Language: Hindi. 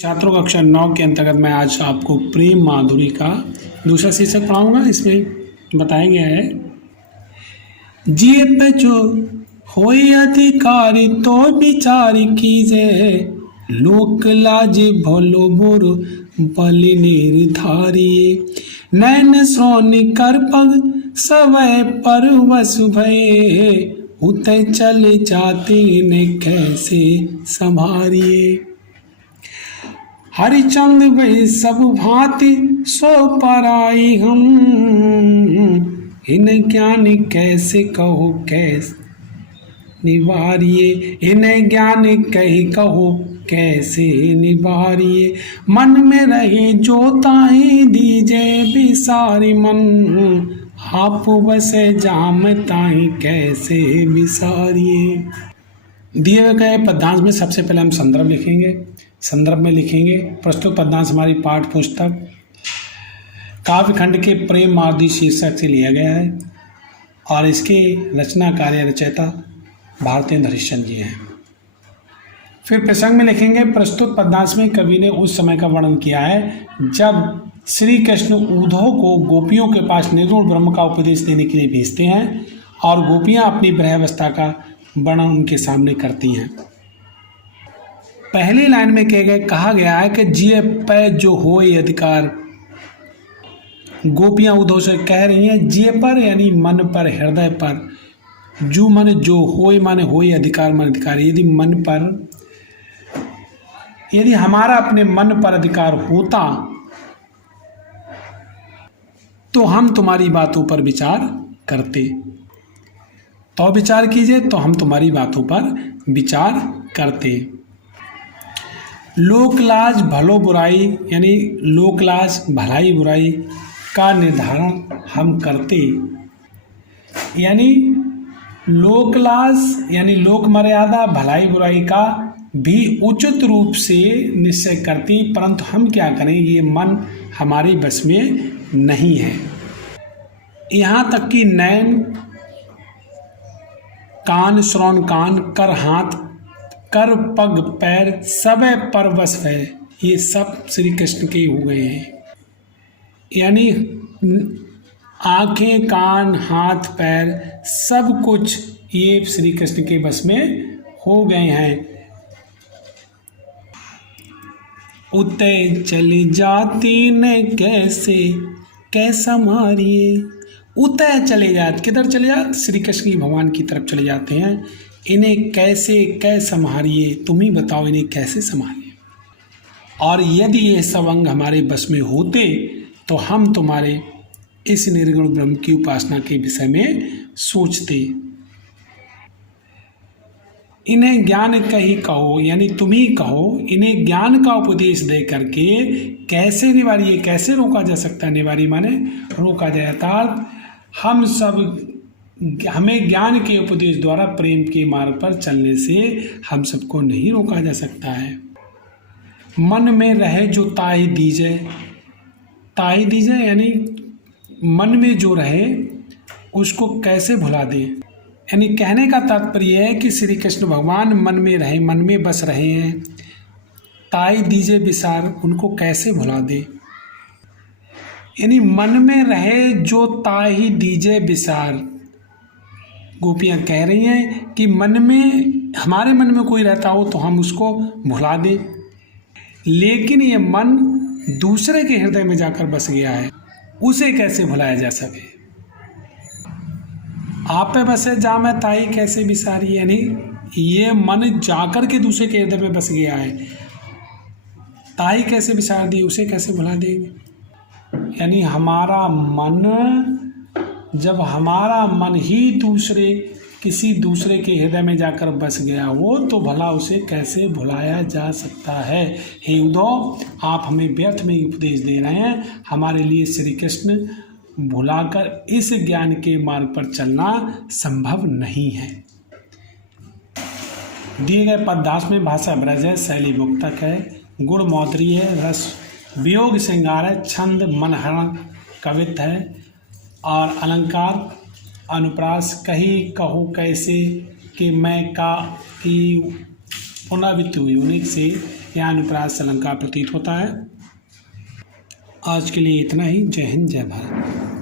छात्रों कक्षा 9 के अंतर्गत मैं आज आपको प्रेम माधुरी का दूसरा शीर्षक पढ़ाऊंगा। इसमें बताया गया है, जिए पे जो होई अधिकारी तो विचार कीजे, लोक लाज भलो बुर बलि निर्धारिये, नैन श्रोण कर पग सवय परवश भये, उते चले जाते ने कैसे संभारिये। हरिचंद वे सब भांति सो पराई हम, इन ज्ञान कैसे कहो कैसे निवारिये, इन ज्ञान कही कहो कैसे निवारिये, मन में रहे जो ताहि दीजे विसारी मन, आप बसे जाम ताहि कैसे विसारिये। दिए गए पद्यांश में सबसे पहले हम संदर्भ लिखेंगे। संदर्भ में लिखेंगे, प्रस्तुत पद्यांश हमारी पाठ्य पुस्तक काव्यखंड के प्रेम माधुरी शीर्षक से लिया गया है और इसके रचनाकार या रचयिता भारतेंद्र हरिश्चंद्र जी हैं। फिर प्रसंग में लिखेंगे, प्रस्तुत पद्यांश में कवि ने उस समय का वर्णन किया है जब श्री कृष्ण उद्धव को गोपियों के पास निर्गुण ब्रह्म का उपदेश देने के लिए भेजते हैं और गोपियां अपनी ब्रह्मावस्था का वर्णन उनके सामने करती हैं। पहली लाइन में कहा गया है कि जिए पे जो होए अधिकार, गोपियां उद्धव से कह रही हैं जिए पर यानी मन पर, हृदय पर, जो मन जो होए माने होए, अधिकार मन अधिकार। यदि मन पर, यदि हमारा अपने मन पर अधिकार होता तो हम तुम्हारी बातों पर विचार करते। तो विचार कीजिए, तो हम तुम्हारी बातों पर विचार करते। लोकलाज भलो बुराई यानी लोकलाज भलाई बुराई का निर्धारण हम करते, यानी लोकलाज यानी लोक मर्यादा भलाई बुराई का भी उचित रूप से निश्चय करती, परंतु हम क्या करें, ये मन हमारे बस में नहीं है। यहाँ तक कि नैन, कान, श्रवण कान, कर हाथ, कर पग पैर, सबे परवश है, ये सब श्री कृष्ण के हो गए हैं। यानी आंखें, कान, हाथ, पैर सब कुछ ये श्री कृष्ण के बस में हो गए हैं। उते चली जाती ने कैसे कैसा मारिए, उते चले जाते, किधर चले जाते, श्री कृष्ण की भगवान की तरफ चले जाते हैं। इन्हें कैसे संभारिए, तुम ही बताओ इन्हें कैसे संभालिए। और यदि ये सब अंग हमारे बस में होते तो हम तुम्हारे इस निर्गुण ब्रह्म की उपासना के विषय में सोचते। इन्हें ज्ञान कही कहो यानी तुम ही कहो, इन्हें ज्ञान का उपदेश दे करके कैसे निवारिए, कैसे रोका जा सकता है। निवारी माने रोका जाए, अर्थात हम सब, हमें ज्ञान के उपदेश द्वारा प्रेम के मार्ग पर चलने से हम सबको नहीं रोका जा सकता है। मन में रहे जो ताहि दीजे, ताहि दीजे यानी मन में जो रहे उसको कैसे भुला दे। यानी कहने का तात्पर्य है कि श्री कृष्ण भगवान मन में रहे, मन में बस रहे हैं। ताहि दीजे विसार, उनको कैसे भुला दे। यानी मन में रहे जो ताहि दीजे विसार, गोपियाँ कह रही हैं कि मन में, हमारे मन में कोई रहता हो तो हम उसको भुला दें, लेकिन ये मन दूसरे के हृदय में जाकर बस गया है, उसे कैसे भुलाया जा सके। आप पे बसे जामे ताई कैसे विसारी, यानी ये मन जाकर के दूसरे के हृदय में बस गया है, ताई कैसे विसार दी, उसे कैसे भुला देंगे। यानी हमारा मन, जब हमारा मन ही किसी दूसरे के हृदय में जाकर बस गया हो तो भला उसे कैसे भुलाया जा सकता है। हे उद्धव, आप हमें व्यर्थ में उपदेश दे रहे हैं, हमारे लिए श्री कृष्ण भुलाकर इस ज्ञान के मार्ग पर चलना संभव नहीं है। दिए गए पद्यांश में भाषा ब्रज है, शैली मुक्तक है, गुण मौद्री है, रस वियोग श्रृंगार है, छंद मनहरण कवित्व है और अलंकार अनुप्रास कही कहो कैसे कि मैं का की पुनरावृत्ति हुई, उन्हीं से यह अनुप्रास से अलंकार प्रतीत होता है। आज के लिए इतना ही। जय हिंद, जय भारत।